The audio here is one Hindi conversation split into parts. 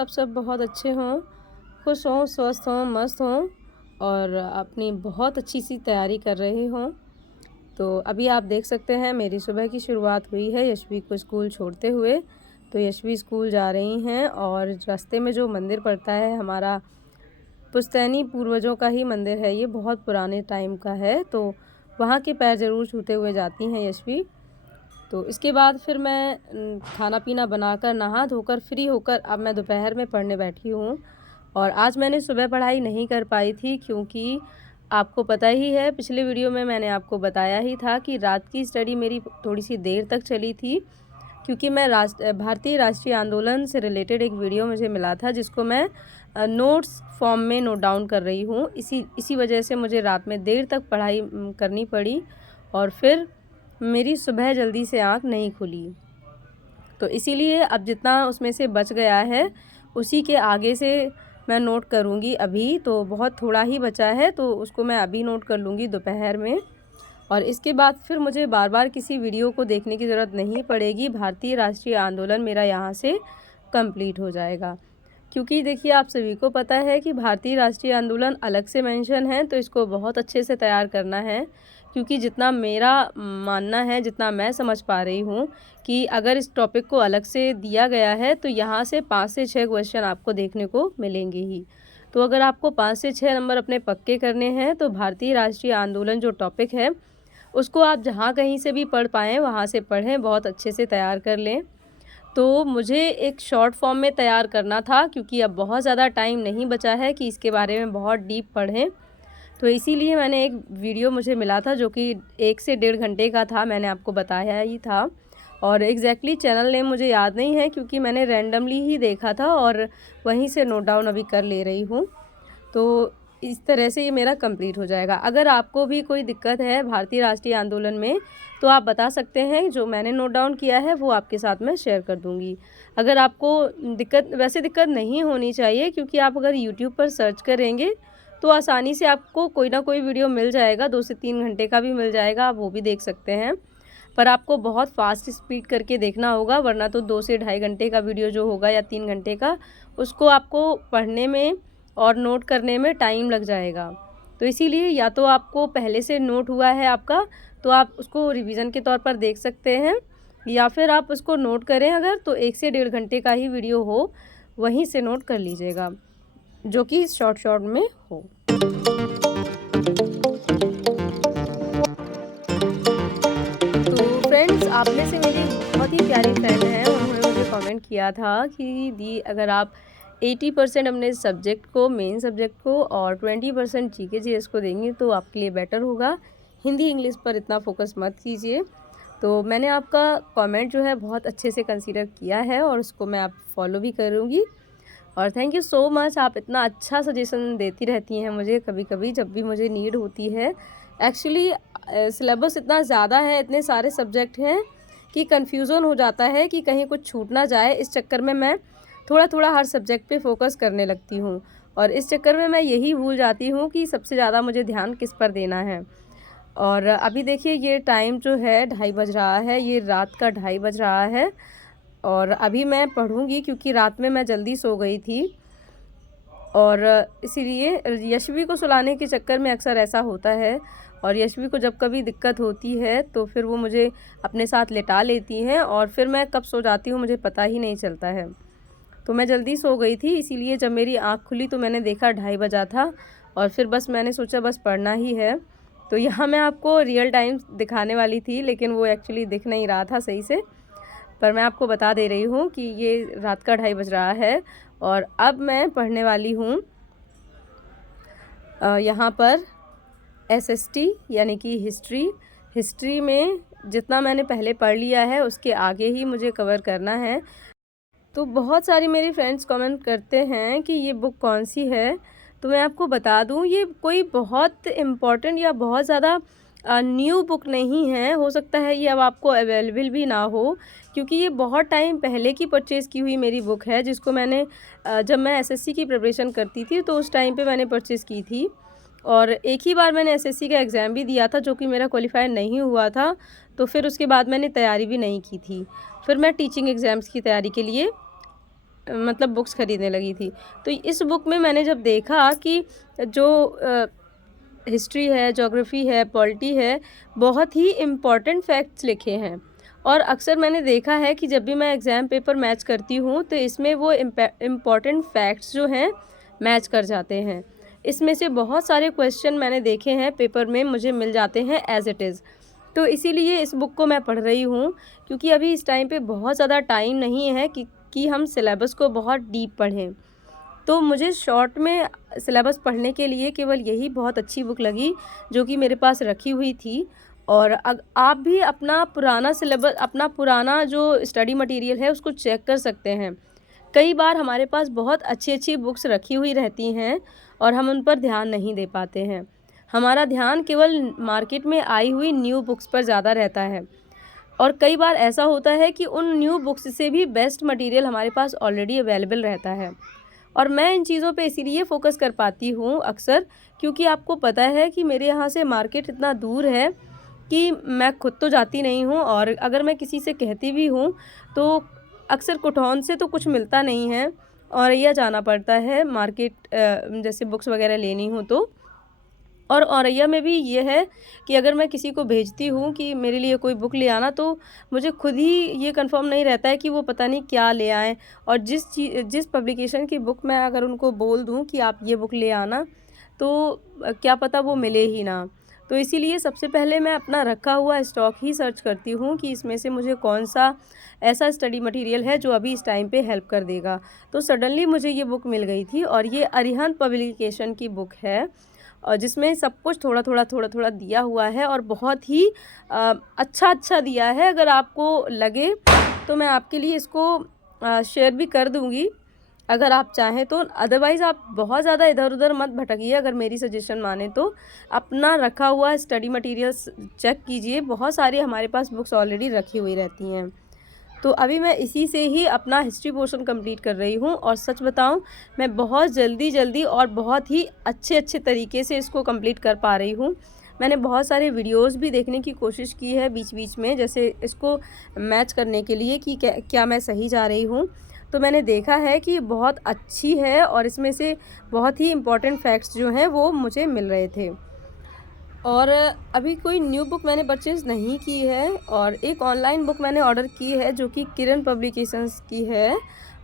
आप सब बहुत अच्छे हों, खुश हों, स्वस्थ हों, मस्त हों और अपनी बहुत अच्छी सी तैयारी कर रहे हों। तो अभी आप देख सकते हैं मेरी सुबह की शुरुआत हुई है यशवी को स्कूल छोड़ते हुए। तो यशवी स्कूल जा रही हैं और रास्ते में जो मंदिर पड़ता है हमारा पुश्तैनी पूर्वजों का ही मंदिर है, ये बहुत पुराने टाइम का है। तो वहाँ के पैर ज़रूर छूते हुए जाती हैं यशवी। तो इसके बाद फिर मैं खाना पीना बनाकर नहा धोकर फ्री होकर अब मैं दोपहर में पढ़ने बैठी हूँ। और आज मैंने सुबह पढ़ाई नहीं कर पाई थी क्योंकि आपको पता ही है, पिछले वीडियो में मैंने आपको बताया ही था कि रात की स्टडी मेरी थोड़ी सी देर तक चली थी, क्योंकि मैं भारतीय राष्ट्रीय आंदोलन से रिलेटेड एक वीडियो मुझे मिला था जिसको मैं नोट्स फॉर्म में नोट डाउन कर रही हूँ। इसी वजह से मुझे रात में देर तक पढ़ाई करनी पड़ी और फिर मेरी सुबह जल्दी से आँख नहीं खुली। तो इसीलिए अब जितना उसमें से बच गया है उसी के आगे से मैं नोट करूँगी अभी। तो बहुत थोड़ा ही बचा है तो उसको मैं अभी नोट कर लूँगी दोपहर में, और इसके बाद फिर मुझे बार बार किसी वीडियो को देखने की ज़रूरत नहीं पड़ेगी। भारतीय राष्ट्रीय आंदोलन मेरा यहाँ से कंप्लीट हो जाएगा। क्योंकि देखिए, आप सभी को पता है कि भारतीय राष्ट्रीय आंदोलन अलग से मेंशन है, तो इसको बहुत अच्छे से तैयार करना है। क्योंकि जितना मेरा मानना है, जितना मैं समझ पा रही हूँ कि अगर इस टॉपिक को अलग से दिया गया है तो यहाँ से 5 से 6 क्वेश्चन आपको देखने को मिलेंगे ही। तो अगर आपको 5 से 6 नंबर अपने पक्के करने हैं तो भारतीय राष्ट्रीय आंदोलन जो टॉपिक है उसको आप जहाँ कहीं से भी पढ़ पाएँ वहाँ से पढ़ें, बहुत अच्छे से तैयार कर लें। तो मुझे एक शॉर्ट फॉर्म में तैयार करना था क्योंकि अब बहुत ज़्यादा टाइम नहीं बचा है कि इसके बारे में बहुत डीप पढ़ें। तो इसीलिए मैंने एक वीडियो मुझे मिला था जो कि 1 से 1.5 घंटे का था, मैंने आपको बताया ही था। और एग्जैक्टली चैनल नेम मुझे याद नहीं है क्योंकि मैंने रैंडमली ही देखा था और वहीं से नोट डाउन अभी कर ले रही हूँ। तो इस तरह से ये मेरा कंप्लीट हो जाएगा। अगर आपको भी कोई दिक्कत है भारतीय राष्ट्रीय आंदोलन में तो आप बता सकते हैं, जो मैंने नोट डाउन किया है वो आपके साथ मैं शेयर कर दूँगी। अगर आपको दिक्कत नहीं होनी चाहिए, क्योंकि आप अगर यूट्यूब पर सर्च करेंगे तो आसानी से आपको कोई ना कोई वीडियो मिल जाएगा, 2 से 3 घंटे का भी मिल जाएगा, आप वो भी देख सकते हैं। पर आपको बहुत फास्ट स्पीड करके देखना होगा, वरना तो 2 से ढाई घंटे का वीडियो जो होगा या 3 घंटे का, उसको आपको पढ़ने में और नोट करने में टाइम लग जाएगा। तो इसीलिए या तो आपको पहले से नोट हुआ है आपका तो आप उसको रिवीजन के तौर पर देख सकते हैं, या फिर आप उसको नोट करें अगर तो 1 से 1.5 घंटे का ही वीडियो हो, वहीं से नोट कर लीजिएगा, जो कि शॉर्ट में हो। तो फ्रेंड्स, आप में से मेरी बहुत ही प्यारी फ्रेंड हैं, उन्होंने मुझे कमेंट किया था कि दी अगर आप 80% अपने सब्जेक्ट को, मेन सब्जेक्ट को और 20% जीके जीएस को देंगे तो आपके लिए बेटर होगा। हिंदी इंग्लिश पर इतना फोकस मत कीजिए। तो मैंने आपका कमेंट जो है बहुत अच्छे से कंसीडर किया है और उसको मैं आप फॉलो भी करूँगी। और थैंक यू सो मच, आप इतना अच्छा सजेशन देती रहती हैं मुझे कभी कभी जब भी मुझे नीड होती है। एक्चुअली सिलेबस इतना ज़्यादा है, इतने सारे सब्जेक्ट हैं कि कन्फ्यूज़न हो जाता है कि कहीं कुछ छूट ना जाए। इस चक्कर में मैं थोड़ा थोड़ा हर सब्जेक्ट पे फोकस करने लगती हूँ, और इस चक्कर में मैं यही भूल जाती हूँ कि सबसे ज़्यादा मुझे ध्यान किस पर देना है। और अभी देखिए, ये टाइम जो है 2:30 बज रहा है, ये रात का 2:30 बज रहा है और अभी मैं पढ़ूँगी क्योंकि रात में मैं जल्दी सो गई थी। और इसीलिए यशवी को सुलाने के चक्कर में अक्सर ऐसा होता है, और यशवी को जब कभी दिक्कत होती है तो फिर वो मुझे अपने साथ लेटा लेती हैं और फिर मैं कब सो जाती हूँ मुझे पता ही नहीं चलता है। तो मैं जल्दी सो गई थी, इसीलिए जब मेरी आँख खुली तो मैंने देखा 2:30 बजा था और फिर बस मैंने सोचा बस पढ़ना ही है। तो यहाँ मैं आपको रियल टाइम दिखाने वाली थी, लेकिन वो एक्चुअली दिख नहीं रहा था सही से। पर मैं आपको बता दे रही हूँ कि ये रात का 2:30 बज रहा है और अब मैं पढ़ने वाली हूँ यहाँ पर एसएसटी यानी कि हिस्ट्री में जितना मैंने पहले पढ़ लिया है उसके आगे ही मुझे कवर करना है। तो बहुत सारी मेरी फ्रेंड्स कमेंट करते हैं कि ये बुक कौन सी है, तो मैं आपको बता दूं ये कोई बहुत इम्पॉर्टेंट या बहुत ज़्यादा न्यू बुक नहीं है। हो सकता है ये अब आपको अवेलेबल भी ना हो, क्योंकि ये बहुत टाइम पहले की परचेज़ की हुई मेरी बुक है, जिसको मैंने जब मैं एसएससी की प्रिपरेशन करती थी तो उस टाइम पे मैंने परचेज़ की थी। और एक ही बार मैंने एसएससी का एग्ज़ाम भी दिया था जो कि मेरा क्वालिफाई नहीं हुआ था, तो फिर उसके बाद मैंने तैयारी भी नहीं की थी। फिर मैं टीचिंग एग्ज़ाम्स की तैयारी के लिए मतलब बुक्स ख़रीदने लगी थी। तो इस बुक में मैंने जब देखा कि जो हिस्ट्री है, ज्योग्राफ़ी है, पॉलिटी है, बहुत ही इम्पॉर्टेंट फैक्ट्स लिखे हैं। और अक्सर मैंने देखा है कि जब भी मैं एग्ज़ाम पेपर मैच करती हूँ तो इसमें वो इम्पॉर्टेंट फैक्ट्स जो हैं मैच कर जाते हैं। इसमें से बहुत सारे क्वेश्चन मैंने देखे हैं पेपर में मुझे मिल जाते हैं एज़ इट इज़। तो इसीलिए इस बुक को मैं पढ़ रही हूँ, क्योंकि अभी इस टाइम पे बहुत ज़्यादा टाइम नहीं है कि हम सिलेबस को बहुत डीप पढ़ें। तो मुझे शॉर्ट में सिलेबस पढ़ने के लिए केवल यही बहुत अच्छी बुक लगी, जो कि मेरे पास रखी हुई थी। और आप भी अपना पुराना सिलेबस, अपना पुराना जो स्टडी मटेरियल है उसको चेक कर सकते हैं। कई बार हमारे पास बहुत अच्छी-अच्छी बुक्स रखी हुई रहती हैं और हम उन पर ध्यान नहीं दे पाते हैं। हमारा ध्यान केवल मार्केट में आई हुई न्यू बुक्स पर ज़्यादा रहता है। और कई बार ऐसा होता है कि उन न्यू बुक्स से भी बेस्ट मटेरियल हमारे पास ऑलरेडी अवेलेबल रहता है। और मैं इन चीज़ों पे इसीलिए फ़ोकस कर पाती हूँ अक्सर, क्योंकि आपको पता है कि मेरे यहाँ से मार्केट इतना दूर है कि मैं खुद तो जाती नहीं हूँ, और अगर मैं किसी से कहती भी हूँ तो अक्सर कुठौन से तो कुछ मिलता नहीं है, औरैया जाना पड़ता है मार्केट, जैसे बुक्स वगैरह लेनी हो तो। और औरैया में भी ये है कि अगर मैं किसी को भेजती हूँ कि मेरे लिए कोई बुक ले आना, तो मुझे खुद ही ये कंफर्म नहीं रहता है कि वो पता नहीं क्या ले आएँ। और जिस पब्लिकेशन की बुक मैं अगर उनको बोल दूँ कि आप ये बुक ले आना, तो क्या पता वो मिले ही ना। तो इसीलिए सबसे पहले मैं अपना रखा हुआ स्टॉक ही सर्च करती हूँ कि इसमें से मुझे कौन-सा ऐसा स्टडी मटेरियल है जो अभी इस टाइम पे हेल्प कर देगा। तो सडनली मुझे ये बुक मिल गई थी, और ये अरिहंत पब्लिकेशन की बुक है, और जिसमें सब कुछ थोड़ा-थोड़ा दिया हुआ है, और बहुत ही अच्छा दिया है। अगर आपको लगे तो मैं आपके लिए इसको शेयर भी कर दूँगी, अगर आप चाहें तो। अदरवाइज़ आप बहुत ज़्यादा इधर-उधर मत भटकिए, अगर मेरी सजेशन माने तो। अपना रखा हुआ स्टडी मटेरियल्स चेक कीजिए, बहुत सारी हमारे पास बुक्स ऑलरेडी रखी हुई रहती हैं। तो अभी मैं इसी से ही अपना हिस्ट्री पोर्शन कंप्लीट कर रही हूँ, और सच बताऊँ, मैं बहुत जल्दी और बहुत ही अच्छे तरीके से इसको कंप्लीट कर पा रही हूँ। मैंने बहुत सारे वीडियोज़ भी देखने की कोशिश की है बीच-बीच में, जैसे इसको मैच करने के लिए कि क्या मैं सही जा रही हूँ। तो मैंने देखा है कि बहुत अच्छी है, और इसमें से बहुत ही इम्पोर्टेंट फैक्ट्स जो हैं वो मुझे मिल रहे थे। और अभी कोई न्यू बुक मैंने परचेज़ नहीं की है, और एक ऑनलाइन बुक मैंने ऑर्डर की है जो कि किरण पब्लिकेशंस की है,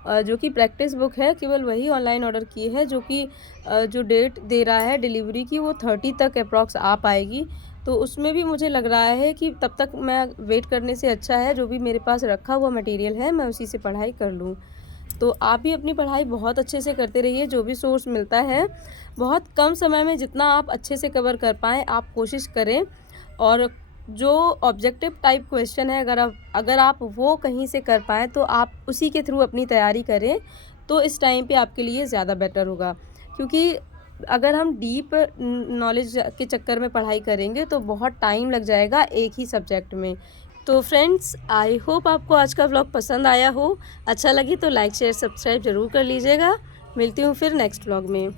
जो कि प्रैक्टिस बुक है। केवल वही ऑनलाइन ऑर्डर की है, जो कि जो डेट दे रहा है डिलीवरी की वो 30 तक अप्रॉक्स आ पाएगी। तो उसमें भी मुझे लग रहा है कि तब तक मैं वेट करने से अच्छा है जो भी मेरे पास रखा हुआ मटेरियल है मैं उसी से पढ़ाई कर लूँ। तो आप भी अपनी पढ़ाई बहुत अच्छे से करते रहिए, जो भी सोर्स मिलता है बहुत कम समय में जितना आप अच्छे से कवर कर पाएँ आप कोशिश करें। और जो ऑब्जेक्टिव टाइप क्वेश्चन है, अगर आप वो कहीं से कर पाएँ तो आप उसी के थ्रू अपनी तैयारी करें, तो इस टाइम पे आपके लिए ज़्यादा बेटर होगा। क्योंकि अगर हम डीप नॉलेज के चक्कर में पढ़ाई करेंगे तो बहुत टाइम लग जाएगा एक ही सब्जेक्ट में। तो फ्रेंड्स, आई होप आपको आज का व्लॉग पसंद आया हो। अच्छा लगे तो लाइक शेयर सब्सक्राइब ज़रूर कर लीजिएगा। मिलती हूँ फिर नेक्स्ट व्लॉग में।